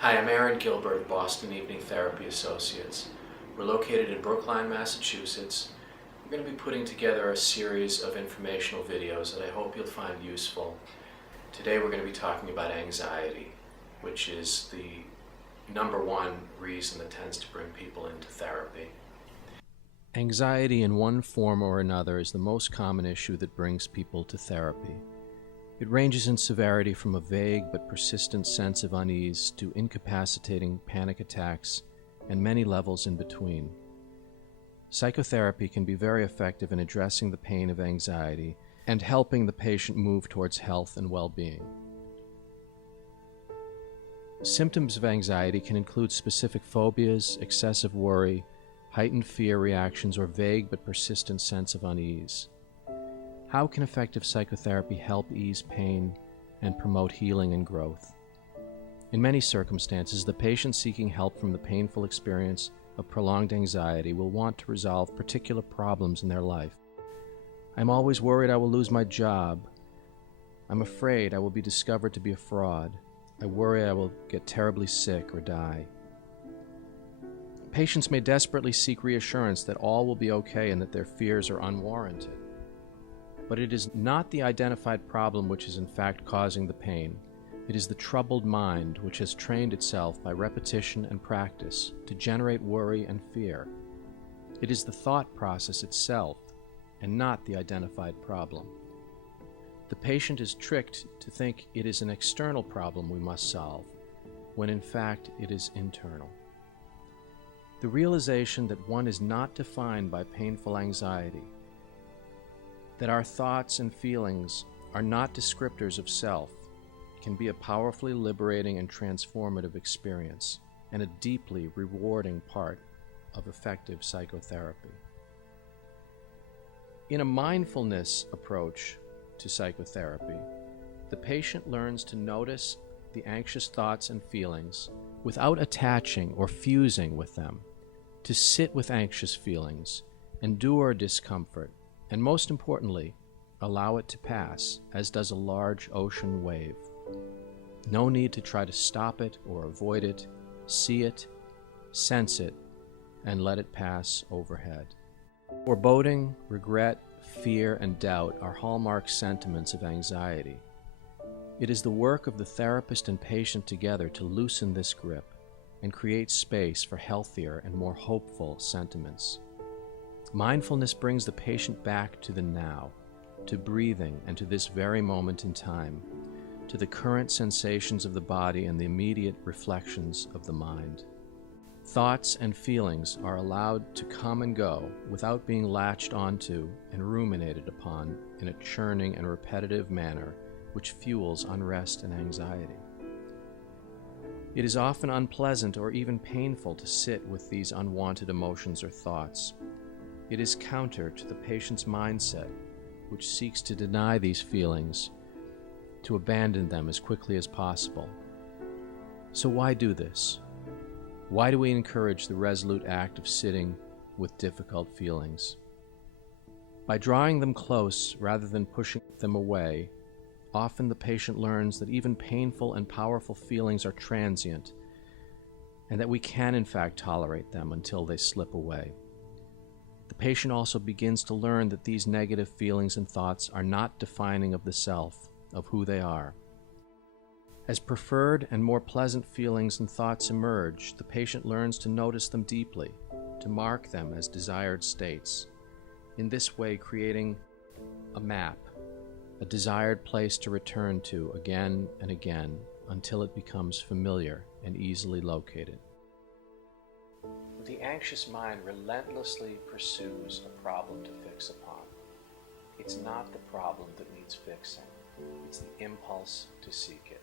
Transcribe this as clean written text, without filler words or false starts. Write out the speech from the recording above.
Hi, I'm Aaron Gilbert of Boston Evening Therapy Associates. We're located in Brookline, Massachusetts. We're going to be putting together a series of informational videos that I hope you'll find useful. Today we're going to be talking about anxiety, which is the number one reason that tends to bring people into therapy. Anxiety in one form or another is the most common issue that brings people to therapy. It ranges in severity from a vague but persistent sense of unease to incapacitating panic attacks and many levels in between. Psychotherapy can be very effective in addressing the pain of anxiety and helping the patient move towards health and well-being. Symptoms of anxiety can include specific phobias, excessive worry, heightened fear reactions, or vague but persistent sense of unease. How can effective psychotherapy help ease pain and promote healing and growth? In many circumstances, the patient seeking help from the painful experience of prolonged anxiety will want to resolve particular problems in their life. I'm always worried I will lose my job. I'm afraid I will be discovered to be a fraud. I worry I will get terribly sick or die. Patients may desperately seek reassurance that all will be okay and that their fears are unwarranted. But it is not the identified problem which is in fact causing the pain. It is the troubled mind which has trained itself by repetition and practice to generate worry and fear. It is the thought process itself and not the identified problem. The patient is tricked to think it is an external problem we must solve, when in fact it is internal. The realization that one is not defined by painful anxiety, that our thoughts and feelings are not descriptors of self, can be a powerfully liberating and transformative experience, and a deeply rewarding part of effective psychotherapy. In a mindfulness approach to psychotherapy, the patient learns to notice the anxious thoughts and feelings without attaching or fusing with them, to sit with anxious feelings, endure discomfort, and most importantly, allow it to pass, as does a large ocean wave. No need to try to stop it or avoid it. See it, sense it, and let it pass overhead. Foreboding, regret, fear, and doubt are hallmark sentiments of anxiety. It is the work of the therapist and patient together to loosen this grip and create space for healthier and more hopeful sentiments. Mindfulness brings the patient back to the now, to breathing and to this very moment in time, to the current sensations of the body and the immediate reflections of the mind. Thoughts and feelings are allowed to come and go without being latched onto and ruminated upon in a churning and repetitive manner which fuels unrest and anxiety. It is often unpleasant or even painful to sit with these unwanted emotions or thoughts. It is counter to the patient's mindset, which seeks to deny these feelings, to abandon them as quickly as possible. So why do this? Why do we encourage the resolute act of sitting with difficult feelings? By drawing them close rather than pushing them away, often the patient learns that even painful and powerful feelings are transient, and that we can in fact tolerate them until they slip away. The patient also begins to learn that these negative feelings and thoughts are not defining of the self, of who they are. As preferred and more pleasant feelings and thoughts emerge, the patient learns to notice them deeply, to mark them as desired states, in this way creating a map, a desired place to return to again and again until it becomes familiar and easily located. The anxious mind relentlessly pursues a problem to fix upon. It's not the problem that needs fixing, it's the impulse to seek it.